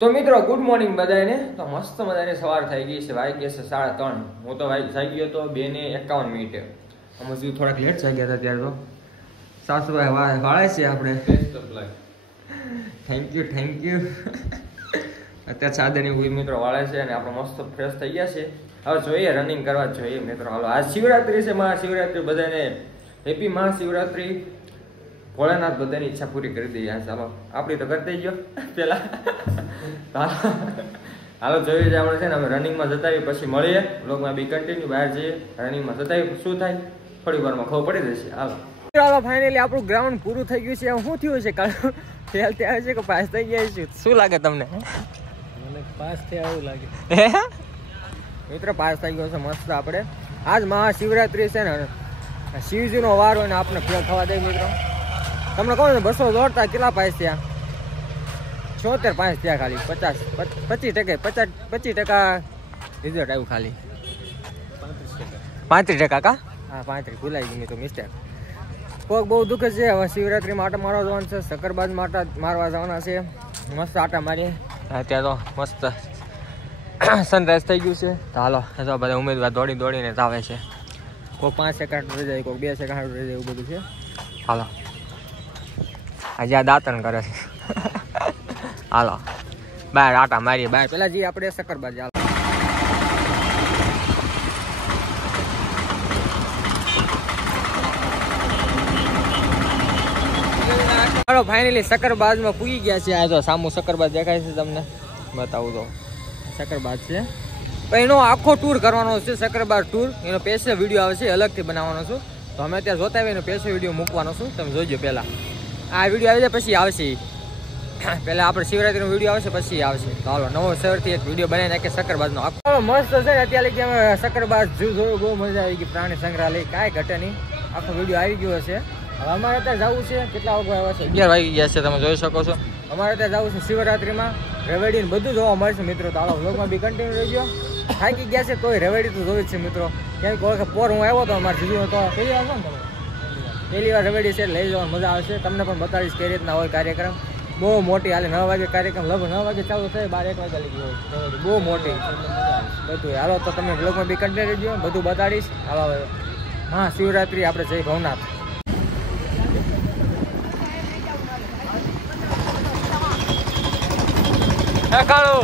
તો મિત્રો good morning બધાને. તો મસ્ત મજાની સવાર થઈ ગઈ છે. વાગી છે 3:30. હું તો જાગી ગયો તો 2:51. અમે હજુ થોડાક લેટ જાગ્યા હતા ત્યારે. તો સાસુભાઈ વાળે છે આપણે. Thank you. અત્યારે સાદરની કોઈ મિત્રો વાળે છે અને આપણે મસ્ત ફ્રેશ થઈ ગયા છે. હવે જોઈએ રનિંગ કરવા જોઈએ મિત્રો. હાલો આજ શિવરાત્રી છે. મહાશિવરાત્રી બધાને હેપી મહાશિવરાત્રી. ભોળાનાથ બધાની ઈચ્છા પૂરી કરી દઈએ. ચાલો આપણી તો કરતી ગયો પેલા. હાલો જોઈએ આપણે છે ને અમે રનિંગમાં જતા આવીએ પછી મળીએ. બ્લોગમાં બી કન્ટિન્યુ બહાર જઈએ રનિંગમાં જતા આવીએ શું થાય થોડી વારમાં ખબર પડી જશે. હાલો ફાઇનલી આપણું ગ્રાઉન્ડ પૂરું થઈ ગયું છે. શું થયું છે કાલ ફેલ થયા છે કે પાસ થઈ ગયા છે? શું લાગે તમને? મને પાસ થયા એવું લાગે મિત્રો. પાસ થઈ ગયો છે મસ્ત. આપણે આજ મહાશિવરાત્રી છે ને શિવજીનો વાર હોય ને આપણે ફેલ થવા દે મિત્રો. તમને કહું ને 200 દોડતા કેટલા પાસ થયા? 76 પાસ થયા ખાલી. 25% રિઝલ્ટ આવ્યું ખાલી. 35% કા? હા 35 ભૂલાઈ ગયું તો મિસ્ટેક. પગ બહુ દુખે છે. હવે શિવરાત્રી માટે મારવા જવાનું છે. શક્કરબાજ માટે મારવા જવાના છે. મસ્ત આટા મારીએ. ત્યાં તો મસ્ત સનરાઈઝ થઈ ગયું છે. તો હાલો તો બધા ઉમેદવાર દોડીને જ આવે છે. કોઈ 5 સેકન્ડ રહી જાય, કોઈ 2 સેકન્ડ રહી જાય, એવું બધું છે. હાલો આજે આ દાંતણ કરે છે. હાલો બહાર આટા મારીએ. બહાર પેલા જઈએ આપણે શક્કરબાજ. હાલો ફાઇનલી શક્કરબાજમાં પૂગી ગયા છે. આ જો સામુ શક્કરબાજ દેખાય છે તમને. બતાવું તો શક્કરબાજ છે. એનો આખો ટૂર કરવાનો છે. શક્કરબાજ ટૂર એનો સ્પેશિયલ વિડીયો આવે છે. અલગથી બનાવવાનો છું. તો અમે ત્યાં જોતા આવીએ એનો સ્પેશિયલ વિડીયો મૂકવાનો છું. તમે જોઈજો. પહેલાં આ વિડીયો આવી જાય પછી આવશે. પહેલાં આપણે શિવરાત્રીનો વિડીયો આવશે પછી આવશે. તો હાલો નવો સવારથી એક વિડીયો બનાવી નાખીએ શક્કરબાજનો. આખો મસ્ત છે. અત્યારે કે અમે શક્કરબાજ ઝૂ જોયું. બહુ મજા આવી ગઈ. પ્રાણી સંગ્રહાલય કાંઈ ઘટે નહીં. આખો વિડીયો આવી ગયો હશે. હવે અમારે અત્યારે જવું છે. કેટલા વાગે આવ્યા છે? 11 વાગી ગયા છે. તમે જોઈ શકો છો. અમારે ત્યાં જવું છે શિવરાત્રીમાં. રવેડી ને બધું જોવા મળશે મિત્રો. તો હાલો વ્લોગમાં બી કન્ટિન્યુ રહેજો. થાકી ગયા છે તોય રવેડી તો જોઈ જ છે મિત્રો. કેમ કે પોર હું આવ્યો હતો અમારે જીજુ તો પહેલી વાર ને તમે પહેલી વાર રવેડી છે લઈ જવાની મજા આવશે. તમને પણ બતાવીશ કઈ રીતના હોય કાર્યક્રમ. બહુ મોટી હાલે. 9 વાગે કાર્યક્રમ લગભગ 9 વાગે ચાલુ થાય. 12-1 વાગે લઈ ગયો બહુ મોટી બધું. હાલો તો તમે બ્લોગમાં બી કન્ટિન્યુ રહેજો. બધું બતાડીશ. હાલો હા શિવરાત્રી આપણે જય ભવનાથ. કાળો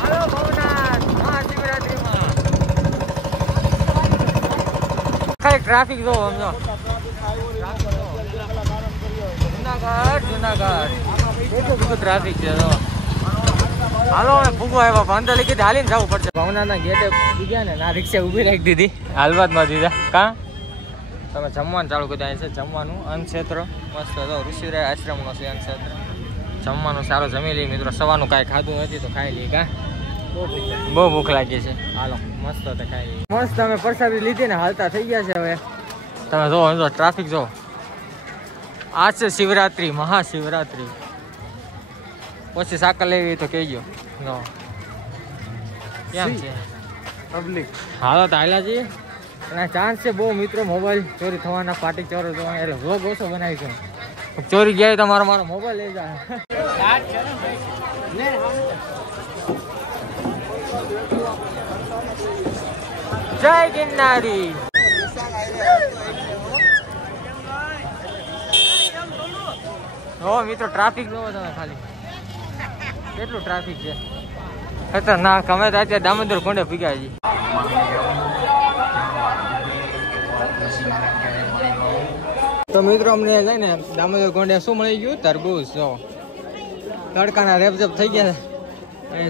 હાલો ભવનાથ મહાશિવરાત્રીમાં ખાલી ટ્રાફિક જો સમજો. જુનાગઢ એટલું બધું ટ્રાફિક છે. હાલો અમે ભૂગો આવ્યા. અંદર લઈ કીધી હાલીને જવું પડશે. ભવનાથના ગેટે ગયા ને ના રિક્ષા ઊભી રાખી દીધી. હાલવાદમાં દીધા કાં તમે જમવાનું ચાલુ કરી છે. જમવાનું અન્નક્ષેત્ર મસ્ત હતો. ઋષિરાય આશ્રમનો છે અન્નક્ષેત્ર. જમવાનું સારું જમી લઈએ મિત્રો. સવારનું કાંઈ ખાધું નથી તો ખાઈ લઈએ. કાં બહુ ભૂખ લાગી છે. હાલો મસ્ત હતા ખાઈ લઈએ. મસ્ત અમે પ્રસાદી લીધી ને હાલતા થઈ ગયા છે. હવે તમે જો ટ્રાફિક જો. આ છે શિવરાત્રી મહાશિવરાત્રી. પછી સાકર લેવી તો કહેજો. કેમ છે પબ્લિક? હાલો તો હાલ્યા છીએ. અને ચાન્સ છે બહુ મિત્રો મોબાઈલ ચોરી થવાના. પાર્ટી ચોરી થવાના. એટલે વ્લોગ ઓછો બનાવીશું. ચોરી ગયા તો મારો મોબાઈલ લઈ જાય. જય ગિરનારી. હો મિત્રો ટ્રાફિક જોવો તમે ખાલી કેટલું ટ્રાફિક છે. ખતરનાક. અમે તો અત્યારે દામોદર કોંડે ભીગ્યા છીએ. તો મિત્રો અમને છે ને દામોદર કોંડે શું મળી ગયું? તરબૂચ. જો તડકાના રેપઝેપ થઈ ગયા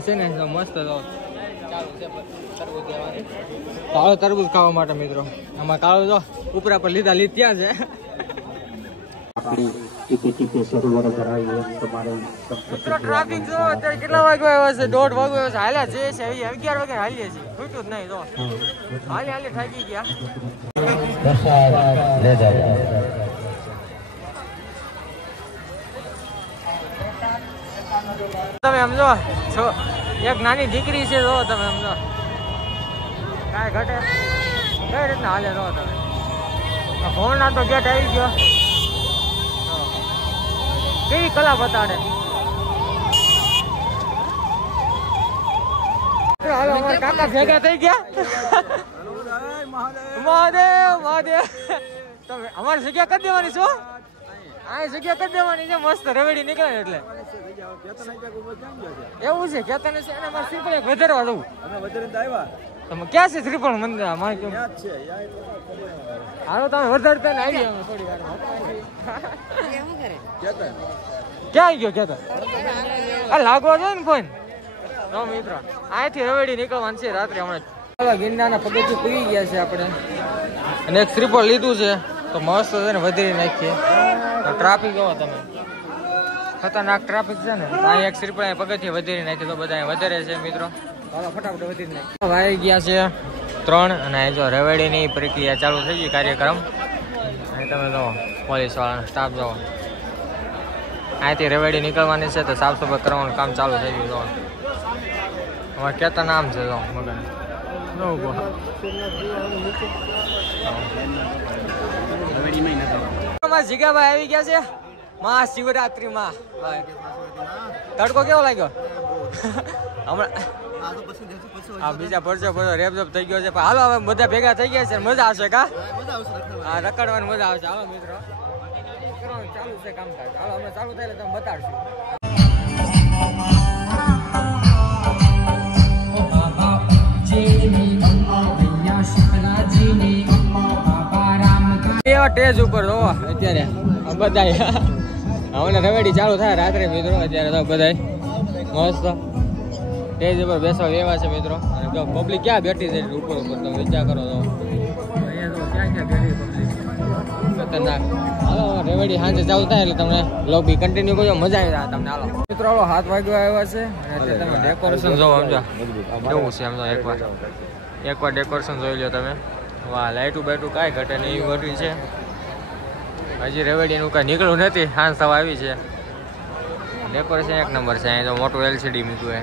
છે ને મસ્ત. તો ચાલુ છે તરબૂચ દેવાની. કાળો તરબૂચ ખાવા માટે મિત્રો. આમાં કાળો જો ઉપરા પર લીધા ત્યાં છે. ટ્રાફિક જો અત્યારે કેટલા વાગ્યા આવ્યા છે? 1:30 વાગ્યા છે. હાલ્યા છે 11 વાગે હાલીએ છીએ. ખૂટ્યું જ નહીં. તો હાલી થાકી ગયા. તમે સમજો એક નાની દીકરી છે. જો તમે સમજો કાંઈ ઘટે કઈ રીતના હાલે. જો તમે ભવનાથ તો ગેટ આવી ગયો. કેવી કલા બતાડે. હાલો અમારા કાકા ભેગા થઈ ગયા. મહાદેવ મહાદેવ. તમે અમારી જગ્યા કરી દેવાની છો. આ જગ્યા કરી દેવાની છે મસ્ત રવેડી નીકળે એટલે એવું છે. કેતન છે અને અમારે શ્રીફળ એક વધારવા જવું. તમે ક્યાં છે શ્રીફળ મંદિર? અમારે કેમ હાલો તમે વધારતા ને આવી ગયા થોડી વાર. ક્યાં ગયો કેતન? આ લાગવા જોઈએ ને ફોન. મિત્રો અહીંથી રવેડી નીકળવાનું છે રાત્રે હમણાં. ગિરનારના પગથિયે પૂરી ગયા છે આપણે અને એક શ્રીફળ લીધું છે તો મસ્ત છે ને વધારી નાખીએ. ટ્રાફિક જોવો તમે, ખતરનાક ટ્રાફિક છે ને. અહીં એક શ્રીફળ પગથિયે વધારી નાખીએ તો બધા વધારે છે મિત્રો. ચાલો ફટાફટ વધારી નાખીએ. વાઈ ગયા છે 3 અને અહીં જો રવેડીની પ્રક્રિયા ચાલુ થઈ ગઈ કાર્યક્રમ. અહીં તમે જો પોલીસ વાળાનો સ્ટાફ જો અહીંથી રવેડી નીકળવાની છે તો સાફ સફાઈ કરવાનું કામ ચાલુ થઈ ગયું. અમારે કેતા નામ છે જો મગન જીગાભાઈ આવી ગયા છે મહાશિવરાત્રી માં. તડકો કેવો લાગ્યો હમણાં? હા બીજા પરચો રેપઝપ થઈ ગયો છે. હાલો હવે બધા ભેગા થઈ ગયા છે મજા આવશે કા? હા રખડવાની મજા આવશે. હાલો મિત્રો ચાલુ છે કામકાજ. હાલો અમે ચાલુ થાય એટલે તમે બતાડશું. ટેજ ઉપર જો અત્યારે બધા હવે રવેડી ચાલુ થાય રાત્રે મિત્રો. અત્યારે તો બધા મસ્ત ટેજ ઉપર બેસવા એવા છે મિત્રો. અને પબ્લિક ક્યાં બેઠી છે ઉપર ઉપર તમે વિચાર કરો તો અહીંયા તો ક્યાં ક્યાં બેઠી પબ્લિક ખતરનાક. હાલો રવેડી સાંજે ચાલુ થાય એટલે તમને બ્લોગ બી કન્ટિન્યુ કરજો, મજા આવી જાય તમને. હાલો મિત્રો હાલો 7 વાગ્યા આવ્યા છે અને તમે ડેકોરેશન જોવો સમજો કેવું છે. સમજો એકવાર ડેકોરેશન જોઈ લો તમે. વાહ લાઈટું બાઈટું કાંઈ ઘટે નહીં એવી ગોઠવી છે. હજી રવેડીનું કાંઈ નીકળ્યું નથી, સાંજ થવા આવી છે. ડેકોરેશન એક નંબર છે. અહીં તો મોટું LCD મૂક્યું હે.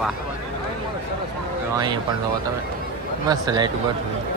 વાહ અહીંયા પણ જોવો તમે મસ્ત લાઈટું બાઈટું.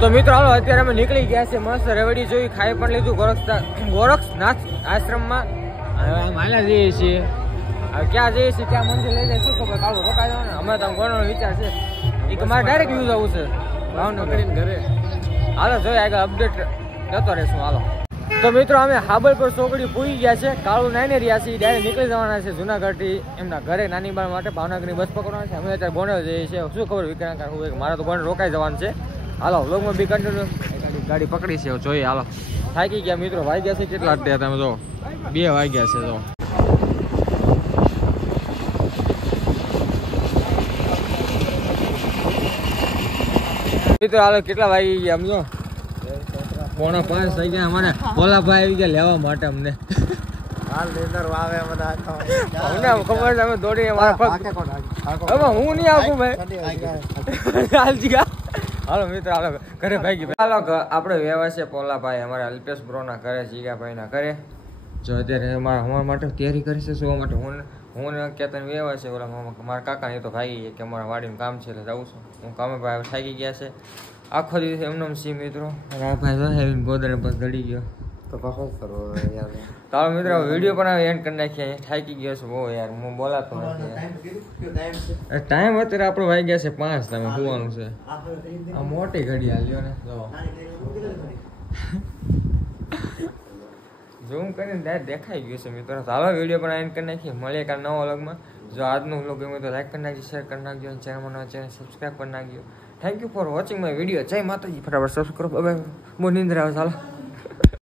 તો મિત્રો હાલો અત્યારે અમે નીકળી ગયા છે મસ્ત રેવડી જોઈ ખાઈ પણ લીધું ગોરખનાથ આશ્રમમાં હવે આમ હાલ્યા જઈએ છીએ હવે ક્યાં જઈએ છીએ ક્યાં મંદિર લઈ જાય શું ખબર કાળું રોકાઈ જાવ ને અમે તો ગોળનો વિચાર છે એ કે મારે ડાયરેક્ટ યુઝ આવવું છે ભાવનગર ઘરે હાલો જોઈએ આગળ અપડેટ જતો રહેશું હાલો તો મિત્રો અમે હાબલપુર ચોકડી પૂરી ગયા છે કાળું નાઈને રહ્યા છીએ ડાયરેક્ટ નીકળી જવાના છે જુનાગઢથી એમના ઘરે નાની બાળ માટે ભાવનગરની બસ પકડવાની છે અમે અત્યારે ગોંડલ જઈએ છીએ શું ખબર વિક્રાંત હું મારે તો ગોંડલ રોકાઈ જવાનું છે હાલો વ્લોગમાં બી કન્ટિન્યુ ગાડી પકડી છે જોઈએ હાલો થાકી ગયા મિત્રો વાગ્યા છે કેટલા અત્યારે તમે જો 2 વાગ્યા છે જો મિત્રો હાલો કેટલા વાગી ગયા સમજો 4:45 થઈ ગયા અમારે ભોલાભાઈ આવી ગયા લેવા માટે અમને હાલ લેદર વાવે બધા અમને ખબર છે અમે દોડીને મારા પગ હવે હું નહીં આવું ભાઈ હાલજી ગયા હાલો મિત્રો હાલો ઘરે ભાગી હાલો આપણે વ્યવહાર છે પોલાભાઈ અમારા અલ્પેશ બ્રોના ઘરે જીગાભાઈના ઘરે જો અત્યારે અમારા માટે તૈયારી કરી છે સુવા માટે હું કેતન વ્યવહાર છે ઓલા મારા કાકા એ તો ભાગી કે અમારા વાડીનું કામ છે એટલે જાઉં છું હું કામે ભાઈ થાકી ગયા છે આખો દિવસ એમનો સી મિત્રો આ ભાઈ ગોદરે બસ ગળી ગયો તો પાછો કરો યાર તારો મિત્રો વિડીયો પણ એન્ડ કરી નાખીએ થાકી ગયો છું બહુ યાર હું બોલાતો નથી ટાઈમ અત્યારે આપણો વાગી ગયા છે 5 તમે સુવાનું છે આ મોટી ઘડી હાલ્યો ને જો ઝૂમ કરીને ડાયરેક્ટ દેખાઈ ગયું છે મિત્રો ચાલો વિડીયો પણ એન્ડ કરી નાખીએ મળીએ કાલ નવો વ્લોગમાં જો આજનો વ્લોગ ગમે તો લાઈક કરી નાખજો શેર કરી નાખજો અને ચેનલ સબસ્ક્રાઈબ કરી નાખજો thank you for watching my video જય માતાજી ફટાફટ સબસ્ક્રાઈબ હવે બહુ નિંદ્રા આવે ચાલો